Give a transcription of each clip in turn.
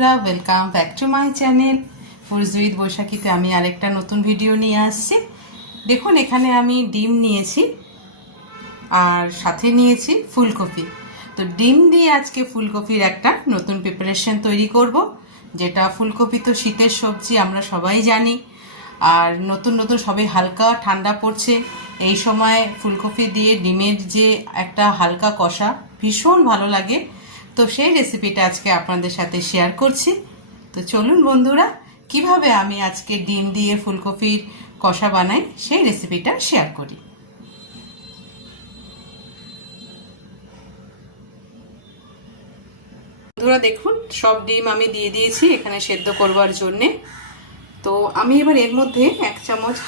বন্ধুরা, welcome back to my channel foods with বৈশাখীতে আমি আরেকটা নতুন ভিডিও নিয়ে আসছি। দেখুন, এখানে আমি ডিম নিয়েছি আর সাথে নিয়েছি ফুলকপি। তো ডিম দিয়ে আজকে ফুলকপির একটা নতুন প্রিপারেশন তৈরি করব, যেটা ফুলকপি তো শীতের সবজি আমরা সবাই জানি। আর নতুন নতুন সবে হালকা ঠান্ডা পড়ছে, এই সময় ফুলকপি দিয়ে ডিমের যে একটা হালকা কষা ভীষণ ভালো লাগে। তো সেই রেসিপিটা আজকে আপনাদের সাথে শেয়ার করছি। তো চলুন বন্ধুরা, কিভাবে আমি আজকে ডিম দিয়ে ফুলকপির কষা বানাই সেই রেসিপিটা শেয়ার করি। বন্ধুরা দেখুন, সব ডিম আমি দিয়ে দিয়েছি এখানে সেদ্ধ করবার জন্যে। তো আমি এবার এর মধ্যে 1 চামচ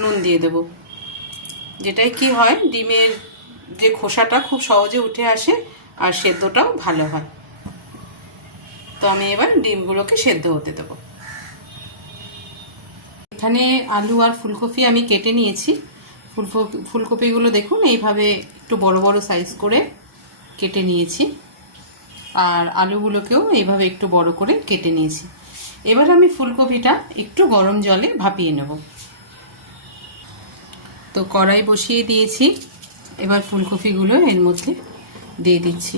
নুন দিয়ে দেব, যেটাই কি হয় ডিমের যে খোসাটা খুব সহজে উঠে আসে আর সেদ্ধটাও ভালো হয়। তো আমি এবার ডিমগুলোকে সেদ্ধ হতে দেব। এখানে আলু আর ফুলকপি আমি কেটে নিয়েছি। ফুলকপিগুলো দেখুন এইভাবে একটু বড় বড় সাইজ করে কেটে নিয়েছি, আর আলুগুলোকেও এইভাবে একটু বড় করে কেটে নিয়েছি। এবার আমি ফুলকপিটা একটু গরম জলে ভাপিয়ে নেব। তো কড়াই বসিয়ে দিয়েছি, এবার ফুলকপিগুলো এর মধ্যে দিয়ে দিচ্ছি।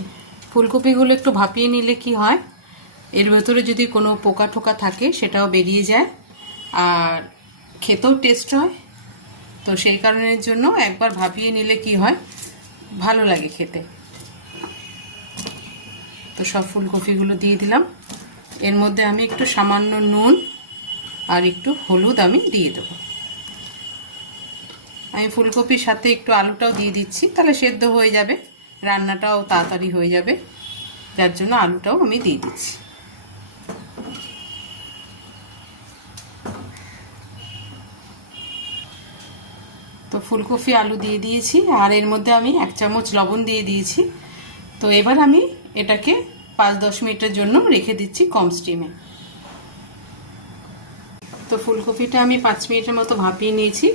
ফুলকপিগুলো একটু ভাপিয়ে নিলে কি হয়, এর ভেতরে যদি কোনো পোকা টোকা থাকে সেটাও বেরিয়ে যায় আর খেতেও টেস্ট হয়। তো সেই কারণের জন্য একবার ভাপিয়ে নিলে কি হয়, ভালো লাগে খেতে। তো সব ফুলকপিগুলো দিয়ে দিলাম। এর মধ্যে আমি একটু সামান্য নুন আর একটু হলুদ আমি দিয়ে দেবো। আমি ফুলকপির সাথে একটু আলুটাও দিয়ে দিচ্ছি, তাহলে সেদ্ধ হয়ে যাবে, রান্নাটাও তাড়াতাড়ি হয়ে যাবে, যার জন্য আলুটাও আমি দিয়ে দিচ্ছি। তো ফুলকপি আলু দিয়ে দিয়েছি, আর এর মধ্যে আমি 1 চামচ লবণ দিয়ে দিয়েছি। তো এবার আমি এটাকে 5-10 মিনিটের জন্য রেখে দিচ্ছি কম স্টিমে। তো ফুলকপিটা আমি 5 মিনিটের মতো ভাপিয়ে নিয়েছি,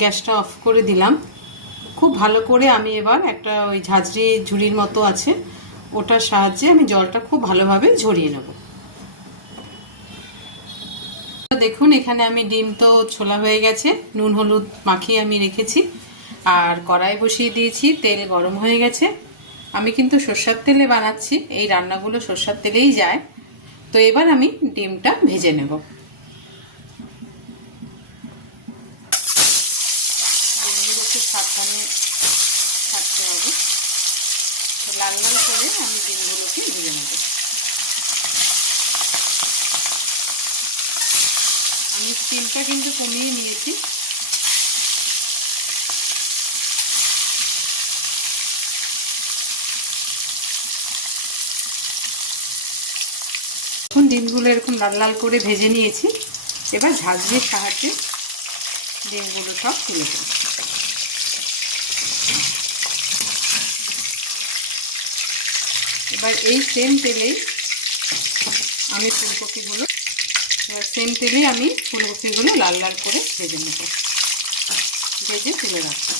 গ্যাসটা অফ করে দিলাম। খুব ভালো করে আমি এবার একটা ওই ঝাঁঝরি ঝুড়ির মতো আছে, ওটার সাহায্যে আমি জলটা খুব ভালোভাবে ঝরিয়ে নেব। দেখুন, এখানে আমি ডিম তো ছোলা হয়ে গেছে, নুন হলুদ মাখিয়ে আমি রেখেছি, আর কড়াই বসিয়ে দিয়েছি, তেল গরম হয়ে গেছে। আমি কিন্তু সরষের তেলে বানাচ্ছি, এই রান্নাগুলো সরষের তেলেই যায়। তো এবার আমি ডিমটা ভেজে নেব। ডিমগুলো খুব সাবধানে ছাড়তে হবে, লাল লাল করে আমি ডিমগুলোকে ভেজে নেব। আমি স্টিমটা কিন্তু কমিয়ে নিয়েছি। এখন ডিমগুলো এরকম লাল লাল করে ভেজে নিয়েছি, এবার ঝাঁঝরির সাহায্যে ডিমগুলো সব তুলে দেব। এবার এই সেম তেলেই আমি ফুলকপিগুলো লাল লাল করে ভেজে নেব, ভেজে তুলে রাখবো।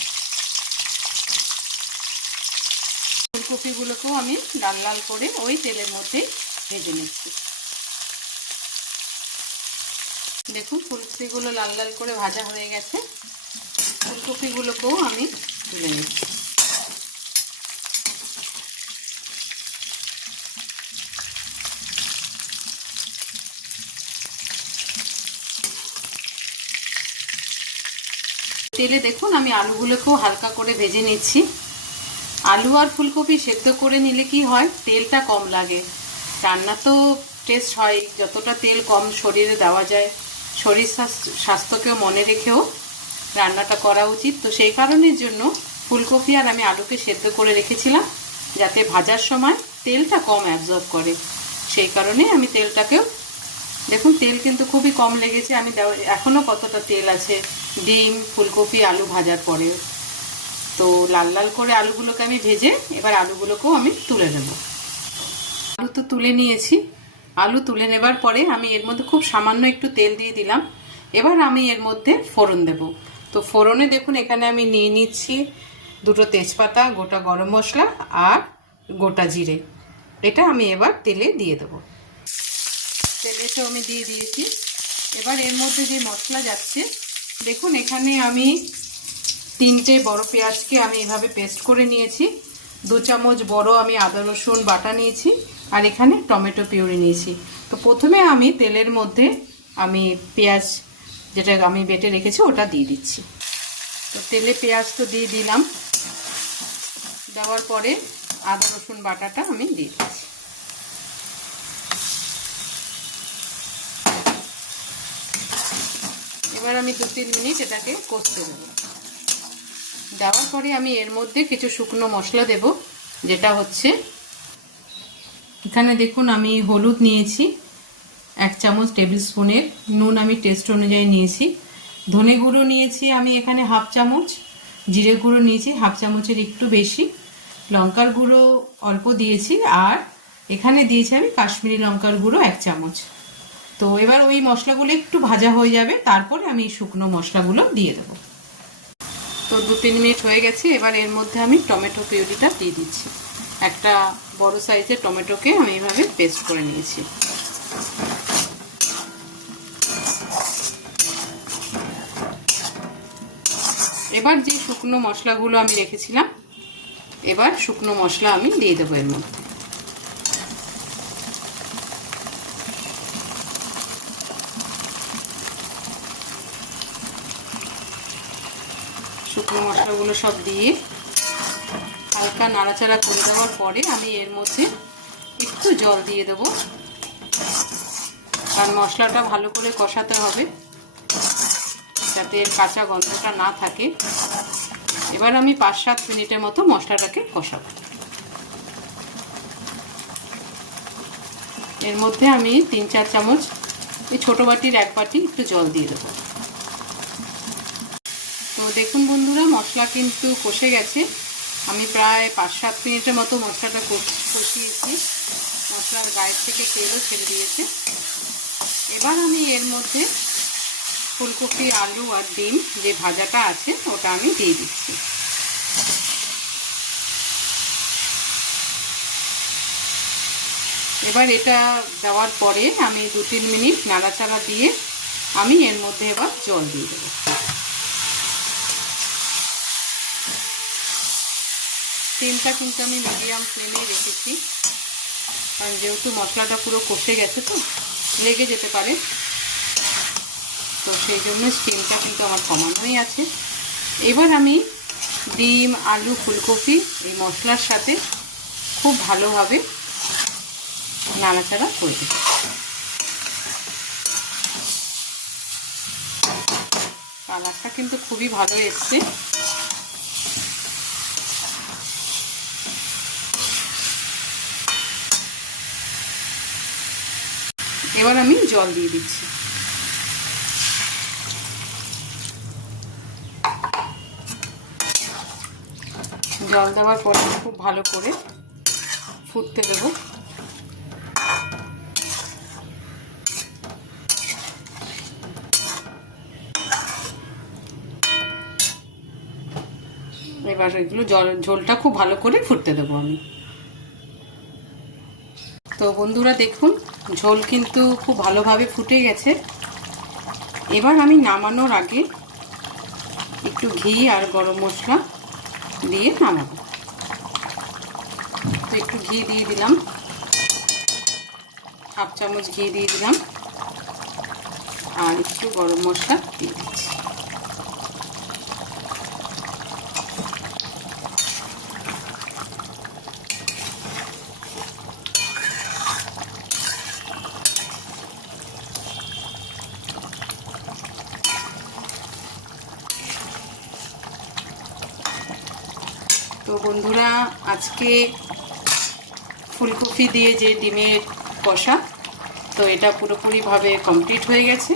ফুলকপিগুলোকেও আমি লাল লাল করে ওই তেলের মধ্যে ভেজে নিচ্ছি। দেখুন, ফুলকপিগুলো লাল লাল করে ভাজা হয়ে গেছে, ফুলকপিগুলোকেও আমি তুলে নিচ্ছি। তেলে দেখুন, আমি আলুগুলোকেও হালকা করে ভেজে নিচ্ছি। আলু আর ফুলকপি সেদ্ধ করে নিলে কি হয়, তেলটা কম লাগে, রান্না তো টেস্ট হয়। যতটা তেল কম শরীরে দেওয়া যায়, শরীর স্বাস্থ্যকেও মনে রেখেও রান্নাটা করা উচিত। তো সেই কারণের জন্য ফুলকপি আর আমি আলুকে সেদ্ধ করে রেখেছিলাম, যাতে ভাজার সময় তেলটা কম অ্যাবজর্ব করে। সেই কারণে আমি তেলটাকেও, দেখুন তেল কিন্তু খুবই কম লেগেছে, আমি এখনও কতটা তেল আছে ডিম ফুলকপি আলু ভাজার পরে। তো লাল লাল করে আলুগুলোকে আমি ভেজে এবার আলুগুলোকেও আমি তুলে নেব। আলু তো তুলে নিয়েছি, আলু তুলে নেবার পরে আমি এর মধ্যে খুব সামান্য একটু তেল দিয়ে দিলাম। এবার আমি এর মধ্যে ফোড়ন দেব। তো ফোড়নে দেখুন, এখানে আমি নিয়ে নিচ্ছি 2টো তেজপাতা, গোটা গরম মশলা আর গোটা জিরে। এটা আমি এবার তেলে দিয়ে দেবো। তেলেটা আমি দিয়ে দিয়েছি। এবার এর মধ্যে যে মশলা যাচ্ছে, দেখুন এখানে আমি 3টে বড় পেঁয়াজকে আমি এভাবে পেস্ট করে নিয়েছি, 2 চামচ বড় আমি আদা রসুন বাটা নিয়েছি, আর এখানে টমেটো পিউরি নিয়েছি। তো প্রথমে আমি তেলের মধ্যে আমি পেঁয়াজ যেটা আমি বেটে রেখেছি ওটা দিয়ে দিচ্ছি। তো তেলে পেঁয়াজ তো দিয়ে দিলাম, দেওয়ার পরে আদা রসুন বাটাটা আমি দিয়ে দিচ্ছি। এবার আমি 2-3 মিনিট এটাকে কষতে দেবো। দেওয়ার পরে আমি এর মধ্যে কিছু শুকনো মশলা দেব, যেটা হচ্ছে এখানে দেখুন আমি হলুদ নিয়েছি 1 চামচ টেবিল স্পুনের, নুন আমি টেস্ট অনুযায়ী নিয়েছি, ধনে গুঁড়ো নিয়েছি আমি এখানে 1/2 চামচ, জিরে গুঁড়ো নিয়েছি 1/2 চামচের একটু বেশি, লঙ্কার গুঁড়ো অল্প দিয়েছি, আর এখানে দিয়েছি আমি কাশ্মীরি লঙ্কার গুঁড়ো 1 চামচ। তো এবার ওই মশলাগুলো একটু ভাজা হয়ে যাবে, তারপরে আমি শুকনো মশলাগুলো দিয়ে দেবো। তো 2-3 মিনিট হয়ে গেছে। এবার এর মধ্যে আমি টমেটো পিউরিটা দিয়ে দিচ্ছি। একটা বড় সাইজের টমেটোকে আমি এইভাবে পেস্ট করে নিয়েছি। এবার যে শুকনো মশলাগুলো আমি রেখেছিলাম, এবার শুকনো মশলা আমি দিয়ে দেবো এর মধ্যে। শুকনো মশলাগুলো সব দিয়ে হালকা নাড়াচাড়া করে দেওয়ার পরে আমি এর মধ্যে একটু জল দিয়ে দেবো, কারণ মশলাটা ভালো করে কষাতে হবে যাতে এর কাঁচা গন্ধটা না থাকে। এবার আমি 5-7 মিনিটের মতো মশলাটাকে কষাবো। এর মধ্যে আমি 3-4 চামচ এই ছোটো বাটির 1 বাটি একটু জল দিয়ে দেবো। তো দেখুন বন্ধুরা, মশলা কিন্তু কষে গেছে। আমি প্রায় 5-7 মিনিটের মতো মশলাটা কষিয়েছি, মশলার গায়ের থেকে তেলও ছেড়ে দিয়েছে। এবার আমি এর মধ্যে ফুলকপি, আলু আর ডিম যে ভাজাটা আছে ওটা আমি দিয়ে দিচ্ছি। এবার এটা দেওয়ার পরে আমি 2-3 মিনিট নাড়াচাড়া দিয়ে আমি এর মধ্যে এবার জল দিয়ে দেবো। তেলটা কিন্তু আমি মিডিয়াম ফ্লেমে রেখেছি, কারণ যেহেতু মশলাটা পুরো কষে গেছে তো লেগে যেতে পারে, তো সেই জন্য স্টিমটা কিন্তু আমার কমানোই আছে। এবার আমি ডিম, আলু, ফুলকপি এই মশলার সাথে খুব ভালোভাবে নাড়াচাড়া করে দেব। কালারটা কিন্তু খুবই ভালো এসছে। এবার আমি জল দিয়ে দিচ্ছি। জল দেওয়ার পরে খুব ভালো করে ফুটতে দেব। এবার এগুলো ঝোলটা খুব ভালো করে ফুটতে দেবো আমি। তো বন্ধুরা দেখুন, ঝোল কিন্তু খুব ভালোভাবে ফুটে গেছে। এবার আমি নামানোর আগে একটু ঘি আর গরম মশলা দিয়ে নামাবো। তো একটু ঘি দিয়ে দিলাম, 1/2 চামচ ঘি দিয়ে দিলাম, আর একটু গরম মশলা দিয়ে দিচ্ছি। তো বন্ধুরা, আজকে ফুলকপি দিয়ে যে ডিমের কষা, তো এটা পুরোপুরিভাবে কমপ্লিট হয়ে গেছে।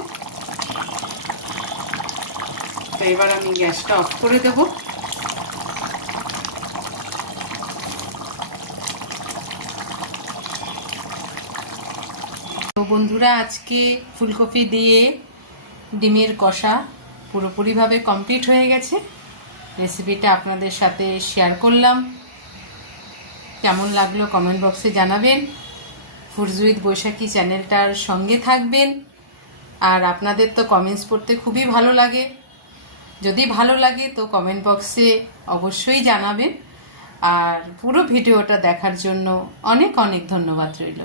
তো এবার আমি গ্যাসটা অফ করে দেব। তো বন্ধুরা, আজকে ফুলকপি দিয়ে ডিমের কষা পুরোপুরিভাবে কমপ্লিট হয়ে গেছে। রেসিপিটা আপনাদের সাথে শেয়ার করলাম। কেমন লাগলো কমেন্ট বক্সে জানাবেন। ফুডস উইথ বৈশাখী চ্যানেলটার সঙ্গে থাকবেন। আর আপনাদের তো কমেন্টস পড়তে খুবই ভালো লাগে, যদি ভালো লাগে তো কমেন্ট বক্সে অবশ্যই জানাবেন। আর পুরো ভিডিওটা দেখার জন্য অনেক অনেক ধন্যবাদ রইল।